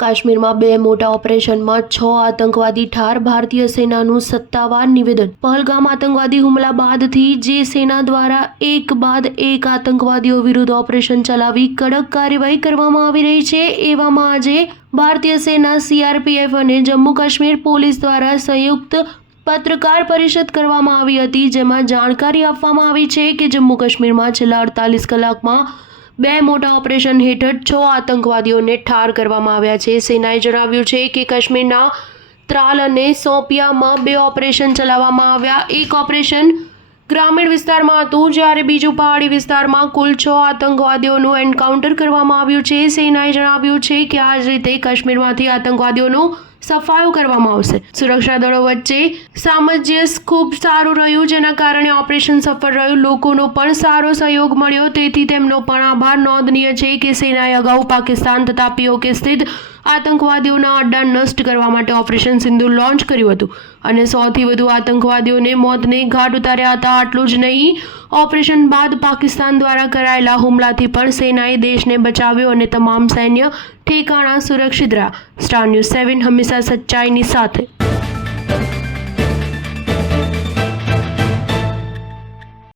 કાશ્મીરમાં બે મોટા ઓપરેશનમાં 6 આતંકવાદી ઠાર, ભારતીય સેનાનું સત્તાવાર નિવેદન। પહલગામ આતંકવાદી હુમલા બાદથી જે સેના દ્વારા એક બાદ એક આતંકવાદીઓ વિરુદ્ધ ઓપરેશન ચલાવી કડક કાર્યવાહી કરવામાં આવી રહી છે, એવામાં આજે ભારતીય સેના, CRPF અને જમ્મુ કાશ્મીર પોલીસ દ્વારા સંયુક્ત પત્રકાર પરિષદ કરવામાં આવી હતી, જેમાં જાણકારી આપવામાં આવી છે કે જમ્મુ કાશ્મીરમાં છેલ્લા 48 કલાકમાં બે મોટા ઓપરેશન હેઠળ 6 આતંકવાદીઓને ઠાર કરવામાં આવ્યા છે। સેનાએ જણાવ્યું છે કે કાશ્મીરના ત્રાલ અને શોપિયામાં 2 ઓપરેશન ચલાવવામાં આવ્યા। એક ઓપરેશન ગ્રામીણ વિસ્તારમાં હતું, જ્યારે બીજું પહાડી વિસ્તારમાં કુલ 6 આતંકવાદીઓનું એન્કાઉન્ટર કરવામાં આવ્યું છે। સેનાએ જણાવ્યું છે કે આ જ રીતે કાશ્મીરમાંથી આતંકવાદીઓનું સફાયો કરવામાં આવશે। સુરક્ષા દળો વચ્ચે સામંજસ્ય ખૂબ સારું રહ્યું, જેના કારણે ઓપરેશન સફળ રહ્યું। લોકોનો પણ સારો સહયોગ મળ્યો, તેથી તેમનો પણ આભાર। નોંધનીય છે કે સેનાએ અગાઉ પાકિસ્તાન તથા POK સ્થિત આતંકવાદીઓના અડ્ડા નષ્ટ કરવા માટે ઓપરેશન સિંદૂર લોન્ચ કર્યું હતું અને 100થી વધુ આતંકવાદીઓને મોતને ઘાટ ઉતાર્યા હતા। આટલું જ નહીં, ઓપરેશન બાદ પાકિસ્તાન દ્વારા કરાયેલા હુમલાથી પણ સેનાએ દેશને બચાવ્યો અને તમામ સૈન્ય ઠેકાણા સુરક્ષિત રહ્યા। સ્ટાર ન્યૂઝ 7 હંમેશા સચ્ચાઈની સાથે।